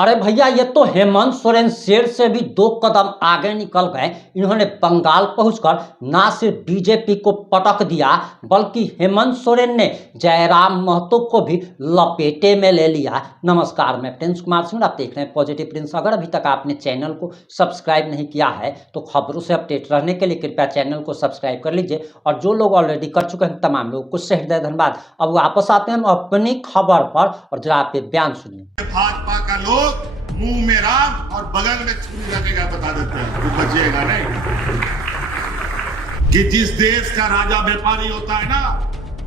अरे भैया, ये तो हेमंत सोरेन शेर से भी 2 कदम आगे निकल गए। इन्होंने बंगाल पहुंचकर ना सिर्फ बीजेपी को पटक दिया, बल्कि हेमंत सोरेन ने जयराम महतो को भी लपेटे में ले लिया। नमस्कार, मैं प्रिंस कुमार सिंह, आप देख रहे हैं पॉजिटिव प्रिंस। अगर अभी तक आपने चैनल को सब्सक्राइब नहीं किया है तो खबरों से अपडेट रहने के लिए कृपया चैनल को सब्सक्राइब कर लीजिए। और जो लोग ऑलरेडी कर चुके हैं तमाम लोगों को हृदय धन्यवाद। अब वापस आते हैं हम अपनी खबर पर, और जरा आप ये बयान सुनिए। भाजपा का लोग मुंह में राम और बगल में छुरी रखेगा, बता देते हैं, वो बचिएगा नहीं। कि जिस देश का राजा व्यापारी होता है ना,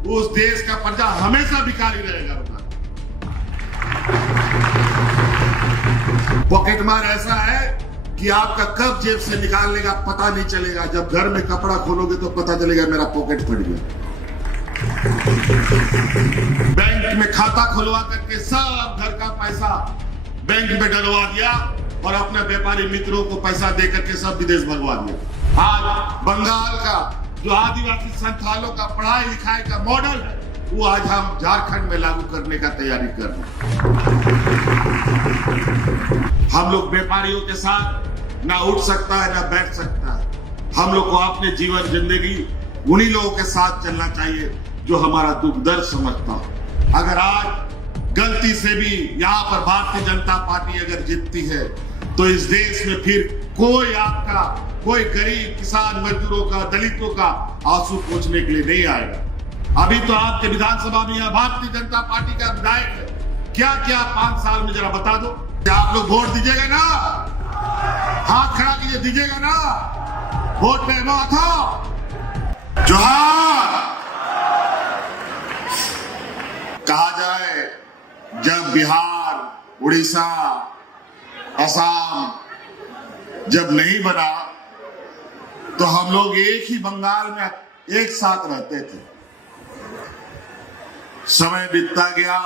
उस देश का प्रजा हमेशा भिखारी रहेगा। पॉकेट मार ऐसा है कि आपका कब जेब से निकालने का पता नहीं चलेगा। जब घर में कपड़ा खोलोगे तो पता चलेगा मेरा पॉकेट फट गया। बैंक में खाता खुलवा करके सब घर का पैसा बैंक में डलवा दिया और अपने व्यापारी मित्रों को पैसा दे करके सब विदेश भगवा दिया। आज बंगाल का जो आदिवासी संथालों का पढ़ाई लिखाई का मॉडल है, वो आज हम झारखंड में लागू करने का तैयारी कर रहे हैं। हम लोग व्यापारियों के साथ ना उठ सकता है ना बैठ सकता है। हम लोग को अपने जीवन जिंदगी उन्हीं लोगों के साथ चलना चाहिए जो हमारा दुख दर्द समझता हो। अगर आज गलती से भी यहाँ पर भारतीय जनता पार्टी अगर जीतती है तो इस देश में फिर कोई आपका कोई गरीब किसान मजदूरों का दलितों का आंसू पोंछने के लिए नहीं आएगा। अभी तो आपके विधानसभा में भारतीय जनता पार्टी का विधायक है, क्या क्या 5 साल में जरा बता दो। आप लोग वोट दीजिएगा ना, हाथ खड़ा कीजिए, दीजिएगा ना वोट पे था। जोहार कहा जाए, जब बिहार, उड़ीसा, असम जब नहीं बना तो हम लोग एक ही बंगाल में एक साथ रहते थे। समय बीतता गया,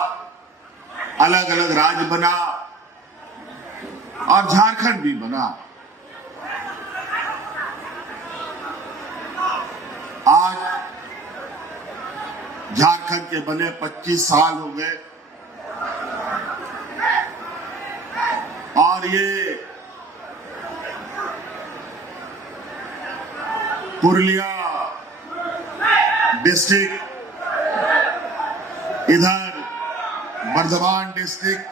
अलग अलग राज्य बना और झारखंड भी बना। आज झारखंड के बने 25 साल हो गए और ये पुरुलिया डिस्ट्रिक्ट, इधर बर्धमान डिस्ट्रिक्ट,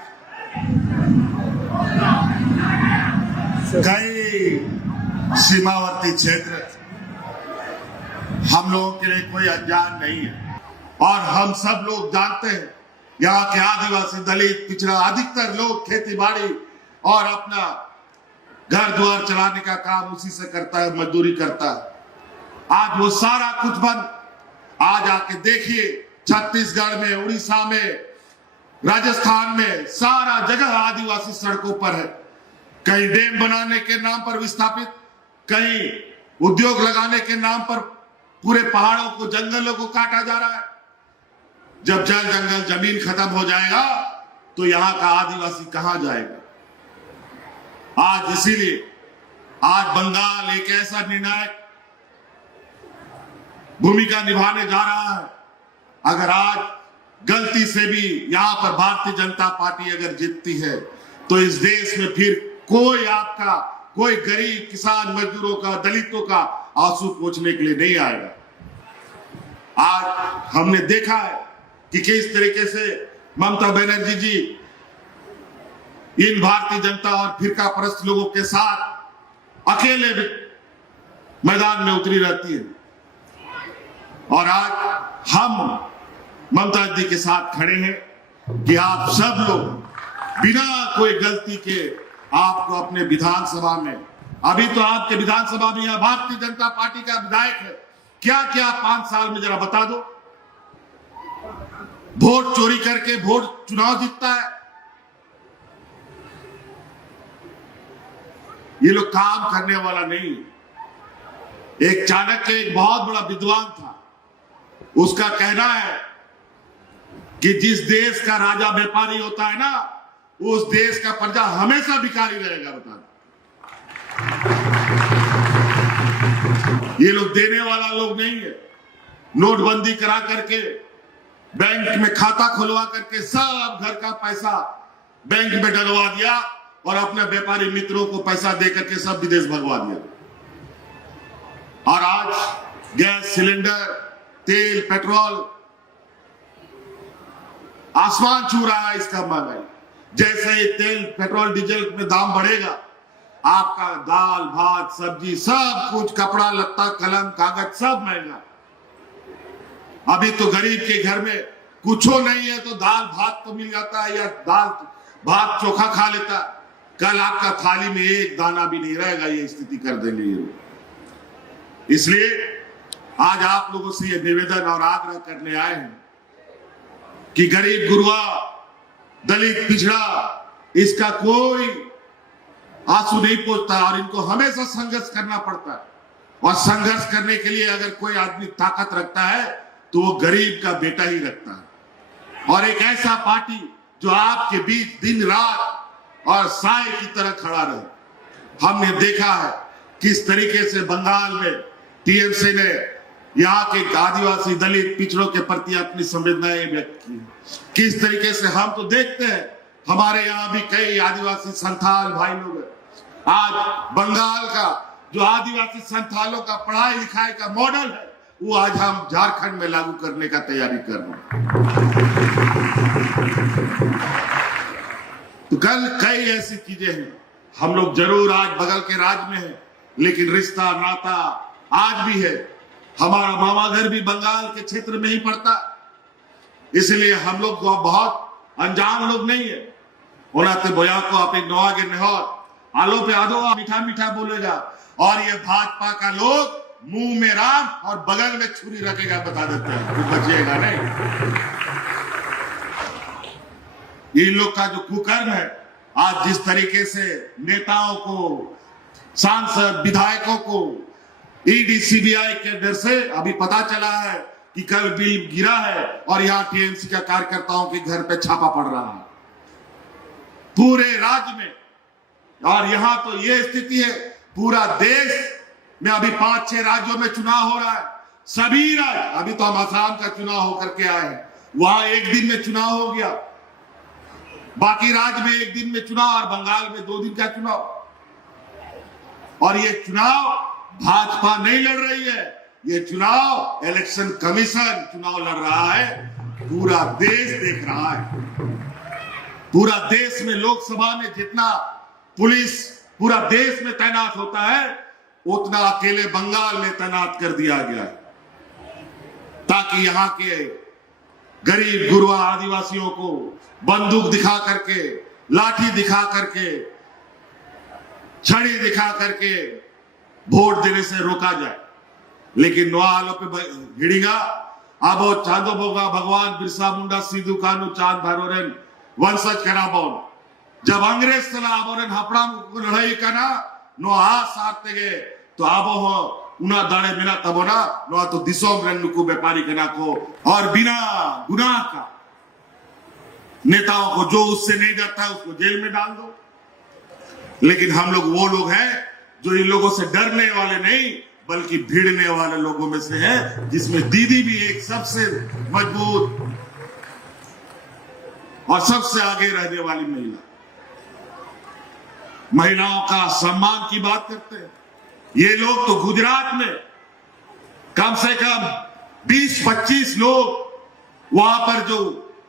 कई सीमावर्ती क्षेत्र हम लोगों के लिए कोई अनजान नहीं है। और हम सब लोग जानते हैं, यहाँ के आदिवासी, दलित, पिछड़ा, अधिकतर लोग खेती बाड़ी और अपना घर द्वार चलाने का काम उसी से करता है, मजदूरी करता है। आज वो सारा कुछ बंद। आज आके देखिए, छत्तीसगढ़ में, उड़ीसा में, राजस्थान में सारा जगह आदिवासी सड़कों पर है। कहीं डैम बनाने के नाम पर विस्थापित, कहीं उद्योग लगाने के नाम पर पूरे पहाड़ों को, जंगलों को काटा जा रहा है। जब जल जंगल जमीन खत्म हो जाएगा तो यहाँ का आदिवासी कहां जाएगा। आज इसीलिए आज बंगाल एक ऐसा निर्णायक भूमिका निभाने जा रहा है। अगर आज गलती से भी यहाँ पर भारतीय जनता पार्टी अगर जीतती है तो इस देश में फिर कोई आपका कोई गरीब किसान मजदूरों का, दलितों का आंसू पोंछने के लिए नहीं आएगा। आज हमने देखा है कि किस तरीके से ममता बनर्जी जी इन भारतीय जनता और फिरका परस्त लोगों के साथ अकेले मैदान में उतरी रहती है। और आज हम ममता जी के साथ खड़े हैं कि आप सब लोग बिना कोई गलती के आपको अपने विधानसभा में, अभी तो आपके विधानसभा में यहाँ भारतीय जनता पार्टी का विधायक है, क्या क्या 5 साल में जरा बता दो। वोट चोरी करके वोट चुनाव जीतता है। ये लोग काम करने वाला नहीं। एक चाणक्य, एक बहुत बड़ा विद्वान था, उसका कहना है कि जिस देश का राजा व्यापारी होता है ना, उस देश का प्रजा हमेशा भिखारी रहेगा। बता, ये लोग देने वाला लोग नहीं है। नोटबंदी करा करके बैंक में खाता खुलवा करके सब घर का पैसा बैंक में डलवा दिया और अपने व्यापारी मित्रों को पैसा देकर के सब विदेश भगवा दिया। और आज गैस सिलेंडर, तेल, पेट्रोल आसमान छू रहा है इसका महंगाई। जैसे ही तेल, पेट्रोल, डीजल में दाम बढ़ेगा, आपका दाल, भात, सब्जी, सब कुछ, कपड़ा लत्ता, कलम, कागज सब महंगा। अभी तो गरीब के घर में कुछो नहीं है तो दाल भात तो मिल जाता है, या दाल भात चोखा खा लेता। कल आपका थाली में एक दाना भी नहीं रहेगा, ये स्थिति कर देंगे ये लोग। इसलिए आज आप लोगों से ये निवेदन और आग्रह करने आए हैं कि गरीब गुरुआ, दलित, पिछड़ा, इसका कोई आंसू नहीं पहुंचता और इनको हमेशा संघर्ष करना पड़ता है। और संघर्ष करने के लिए अगर कोई आदमी ताकत रखता है तो वो गरीब का बेटा ही रखता है। और एक ऐसा पार्टी जो आपके बीच दिन रात और साए की तरह खड़ा रहे। हमने देखा है किस तरीके से बंगाल में टीएमसी ने यहाँ के आदिवासी, दलित, पिछड़ों के प्रति अपनी संवेदनाएं व्यक्त की। किस तरीके से हम तो देखते हैं, हमारे यहाँ भी कई आदिवासी संथाल भाई लोग हैं। आज बंगाल का जो आदिवासी संथालों का पढ़ाई लिखाई का मॉडल है, वो आज हम झारखंड में लागू करने का तैयारी कर रहे हैं। तो कल कई ऐसी चीजें हैं। हम लोग जरूर आज बगल के राज्य में हैं, लेकिन रिश्ता नाता आज भी है। हमारा मामा घर भी बंगाल के क्षेत्र में ही पड़ता, इसलिए हम लोग बहुत अनजान लोग नहीं है। ओनाते बोया को आप एक नवा के नहर आलो पे आदो मीठा मीठा बोलेगा, और ये भाजपा का लोग मुंह में राम और बगल में छुरी रखेगा, बता देते हैं, वो बचिएगा नहीं। इन लोग का जो कुकर्म है, आज जिस तरीके से नेताओं को, सांसद, विधायकों को ईडी, सीबीआई के डर से अभी पता चला है कि कल बिल गिरा है और यहाँ टीएमसी का कार्यकर्ताओं के घर पे छापा पड़ रहा है पूरे राज्य में। और यहाँ तो ये स्थिति है, पूरा देश में अभी 5-6 राज्यों में चुनाव हो रहा है। सभी राज्य, अभी तो हम आसाम का चुनाव होकर के आए हैं, वहां एक दिन में चुनाव हो गया। बाकी राज्य में एक दिन में चुनाव और बंगाल में 2 दिन का चुनाव। और ये चुनाव भाजपा नहीं लड़ रही है, ये चुनाव इलेक्शन कमीशन चुनाव लड़ रहा है। पूरा देश देख रहा है। पूरा देश में लोकसभा में जितना पुलिस पूरा देश में तैनात होता है, उतना अकेले बंगाल में तैनात कर दिया गया है, ताकि यहां के गरीब गुरुआ आदिवासियों को बंदूक दिखा करके, लाठी दिखा करके, छड़ी दिखा करके वोट देने से रोका जाए। लेकिन नोआलो पे हिड़ीगा अब वो चांदो बोगा भगवान बिरसा मुंडा सीधु कानू चांद भरोरेन वंशज करा बोल। जब अंग्रेज सला आबोरेन हपड़ाम को लड़ाई करना नो आ सारते गए तो आबो हो उना दाड़े बिना तबो ना नो तो दिसोम रन को व्यापारी कना को, और बिना गुनाह का नेताओं को जो उससे नहीं डरता है उसको जेल में डाल दो। लेकिन हम लोग वो लोग हैं जो इन लोगों से डरने वाले नहीं बल्कि भिड़ने वाले लोगों में से है, जिसमें दीदी भी एक सबसे मजबूत और सबसे आगे रहने वाली महिला। महिलाओं का सम्मान की बात करते हैं। ये लोग तो गुजरात में कम से कम 20-25 लोग वहां पर जो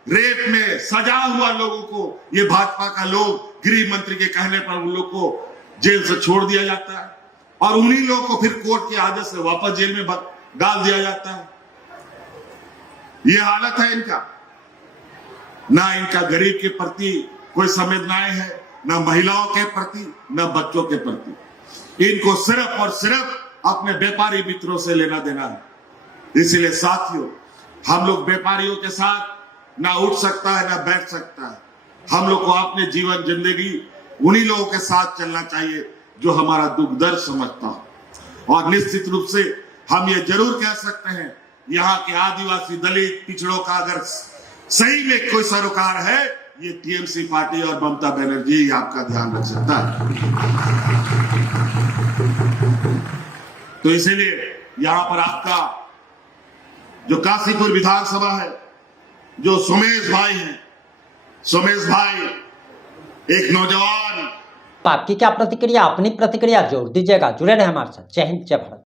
रेप में सजा हुआ लोगों को ये भाजपा का लोग गृह मंत्री के कहने पर उन लोग को जेल से छोड़ दिया जाता है, और उन्हीं लोगों को फिर कोर्ट के आदेश से वापस जेल में डाल दिया जाता है। ये हालत है इनका। ना इनका गरीब के प्रति कोई संवेदनाएं है, ना महिलाओं के प्रति, ना बच्चों के प्रति। इनको सिर्फ और सिर्फ अपने व्यापारी मित्रों से लेना देना है। इसलिए साथियों, हम लोग व्यापारियों के साथ ना उठ सकता है ना बैठ सकता है। हम लोग को अपने जीवन जिंदगी उन्हीं लोगों के साथ चलना चाहिए जो हमारा दुख दर्द समझता हो। और निश्चित रूप से हम ये जरूर कह सकते हैं, यहाँ के आदिवासी, दलित, पिछड़ों का अगर सही में कोई सरोकार है, ये टीएमसी पार्टी और ममता बनर्जी आपका ध्यान रख सकता है। तो इसीलिए यहाँ पर आपका जो काशीपुर विधानसभा है, जो सोमेश भाई हैं, सोमेश भाई एक नौजवान। आपकी क्या प्रतिक्रिया, अपनी प्रतिक्रिया जोड़ दीजिएगा। जुड़े रहे हमारे साथ। जय हिंद, जय भारत।